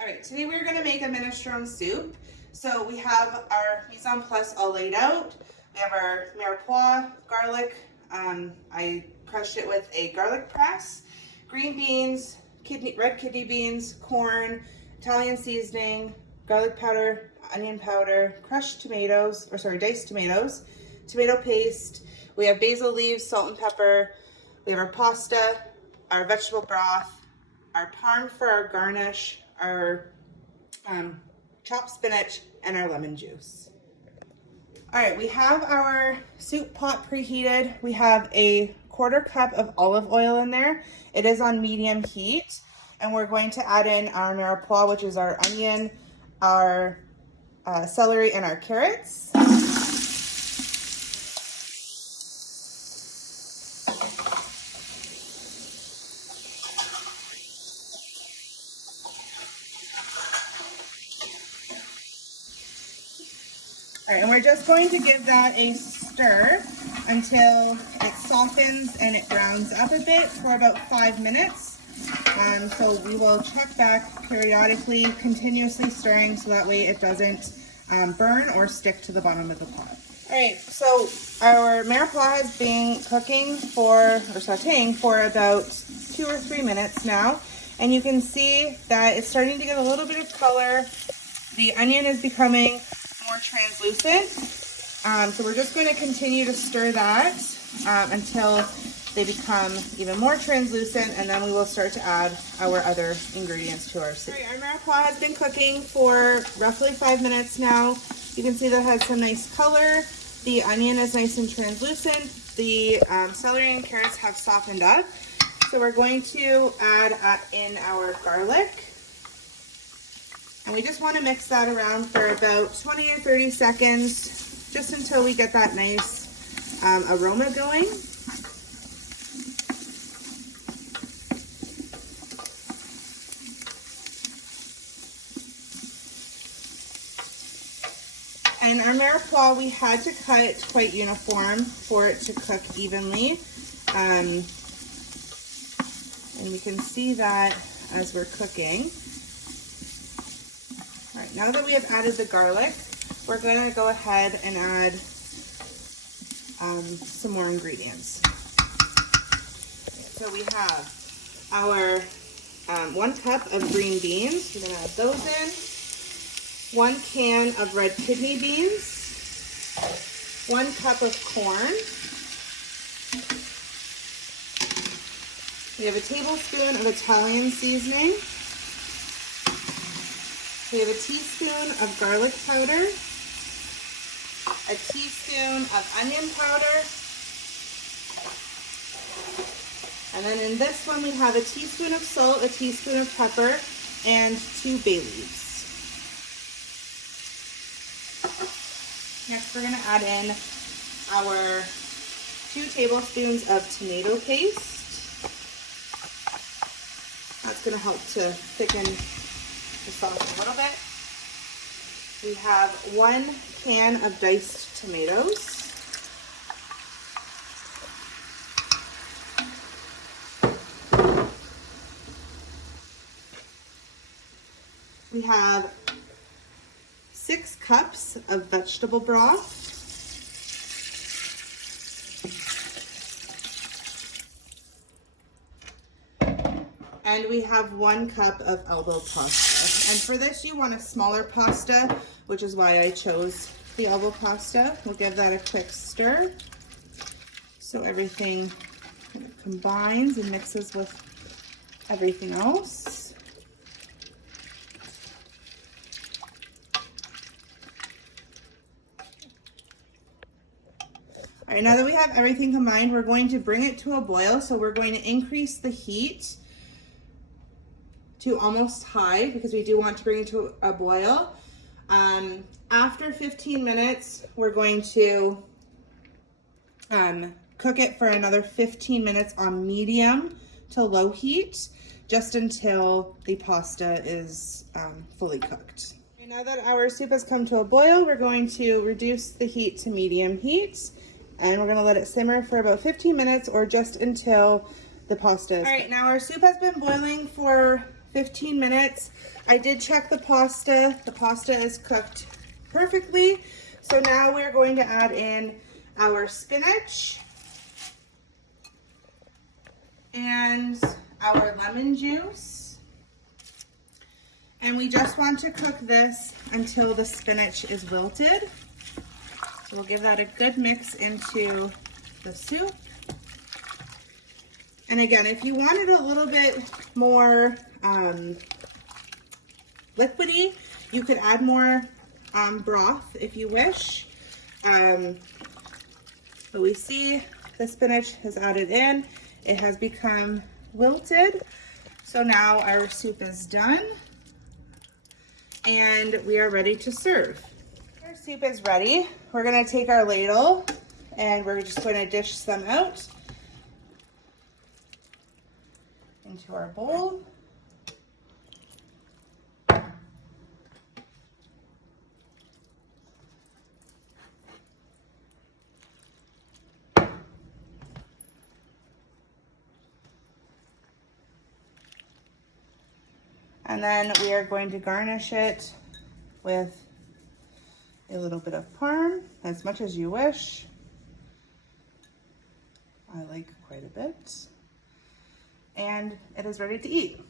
All right, today we're gonna make a minestrone soup. So we have our mise en place all laid out. We have our mirepoix, garlic. I crushed it with a garlic press, green beans, red kidney beans, corn, Italian seasoning, garlic powder, onion powder, crushed tomatoes, diced tomatoes, tomato paste. We have basil leaves, salt and pepper. We have our pasta, our vegetable broth, our parm for our garnish, our chopped spinach, and our lemon juice. All right, we have our soup pot preheated. We have a 1/4 cup of olive oil in there. It is on medium heat. And we're going to add in our mirepoix, which is our onion, our celery, and our carrots. All right, and we're just going to give that a stir until it softens and it browns up a bit for about 5 minutes. So we will check back periodically, continuously stirring so that way it doesn't burn or stick to the bottom of the pot. All right, so our mirepoix has been cooking or sauteing for about 2 or 3 minutes now. And you can see that it's starting to get a little bit of color. The onion is becoming more translucent. So we're just going to continue to stir that until they become even more translucent, and then we will start to add our other ingredients to our soup. All right, our mirepoix has been cooking for roughly 5 minutes now. You can see that it has some nice color. The onion is nice and translucent. The celery and carrots have softened up. So we're going to add in our garlic. And we just want to mix that around for about 20 or 30 seconds, just until we get that nice aroma going. And our mirepoix, we had to cut it quite uniform for it to cook evenly. And we can see that as we're cooking. All right, now that we have added the garlic, we're going to go ahead and add some more ingredients. So we have our 1 cup of green beans. We're going to add those in. 1 can of red kidney beans, 1 cup of corn. We have a tablespoon of Italian seasoning. We have a teaspoon of garlic powder, a teaspoon of onion powder, and then in this one we have a teaspoon of salt, a teaspoon of pepper, and 2 bay leaves. Next, we're going to add in our 2 tablespoons of tomato paste. That's going to help to thicken the sauce a little bit. We have 1 can of diced tomatoes. We have 6 cups of vegetable broth. And we have 1 cup of elbow pasta. And for this, you want a smaller pasta, which is why I chose the elbow pasta. We'll give that a quick stir so everything kind of combines and mixes with everything else. All right, now that we have everything combined, we're going to bring it to a boil. So we're going to increase the heat to almost high because we do want to bring it to a boil. After 15 minutes, we're going to cook it for another 15 minutes on medium to low heat, just until the pasta is fully cooked. Okay, now that our soup has come to a boil, we're going to reduce the heat to medium heat. And we're going to let it simmer for about 15 minutes or just until the pasta is cooked. All right, now our soup has been boiling for 15 minutes. I did check the pasta. The pasta is cooked perfectly. So now we're going to add in our spinach and our lemon juice. And we just want to cook this until the spinach is wilted. So we'll give that a good mix into the soup. And again, if you wanted a little bit more liquidy, you could add more broth if you wish. But we see the spinach has added in. It has become wilted. So now our soup is done and we are ready to serve. Our soup is ready. We're gonna take our ladle and we're just going to dish them out into our bowl. And then we are going to garnish it with a little bit of parm, as much as you wish. I like quite a bit. And it is ready to eat.